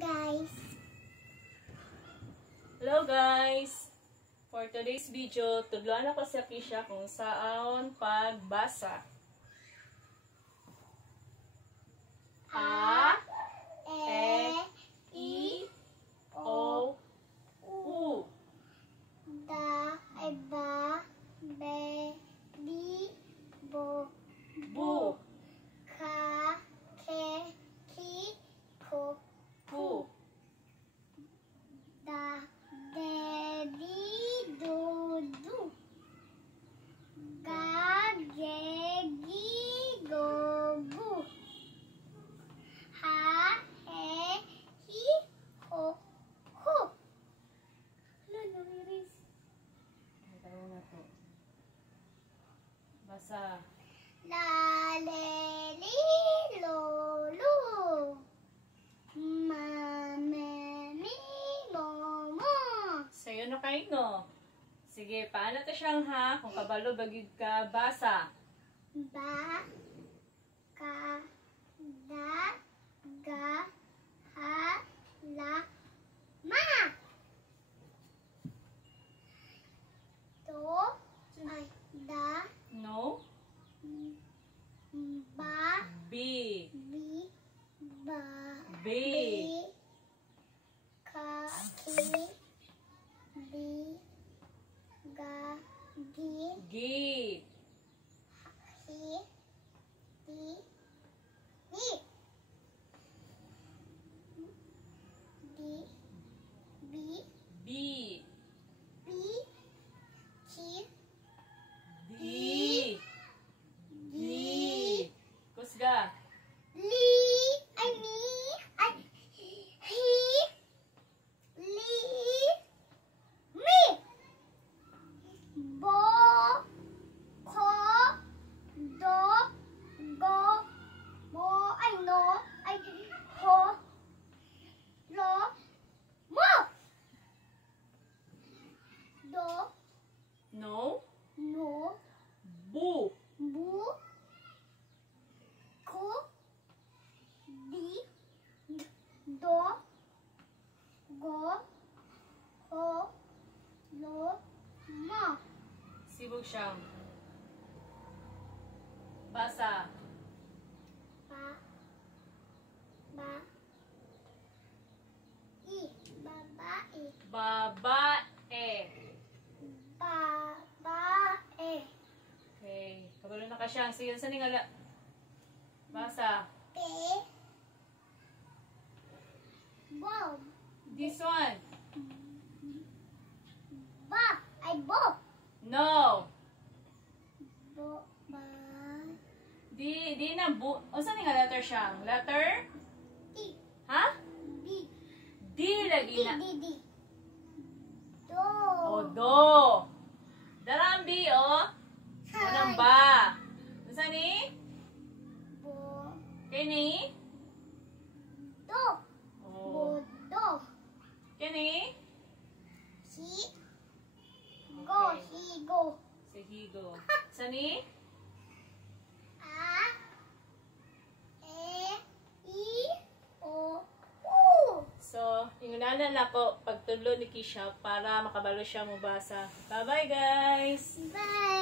guys. Hello guys! For today's video, tudloan ako sa Kisha kung saan pagbasa. A, E, I, O, U. Da, ay ba, be, bi, bo, Bu, ka, ke, ki, ko, Pu. da, de, di, do, du. Ga, ge, gi, go, gu. Ha, he, hi, ho, hu. Ano, namiris? Ang tanong na to. Basa. La, le, li, lo, lu. Ma, me, mi, mo, mo. Sa'yo na kayo, no? Sige, paano to siyang ha? Kung kabalo bagid ka, basa. Ba, ka, da, ga, ha, la, ma. To, ay, da, No? ba, B. bi, ba, B. ka, ki, bi, ga, gi, G. hi, di, ni. Di, bi, B. bi, ki, D. D. Kusga. li, ay ni, ay hi, li, mi. Bo, ko, do, go, mo, ay no, ay ho, lo, mo. Do, No? no, Bu. bu, ku, di, do, go, ho, lo, mo. Sibog siyang. Basa. Ba, ba, i, babae, Babae. babae, Okay. Kabalo na ka siyang. Sige, saan nga la? Basa. pe, bob, This one. ba, ay bo, No. bo, ba, Di na bu. O saan nga letter siyang? Letter? di, Ha? di, Di lagi di, na. di, do, O, do. Darambi, o. Unang ba. Saan ni? bo, Kini? do, O. bodo, Kini? hi, go, Okay. higo, Si Higo. Saan ni? a, e, i, o, u. So, ingunanan ako pagtulo ni Kisha para makabalo siya mubasa. Bye-bye, guys! Bye.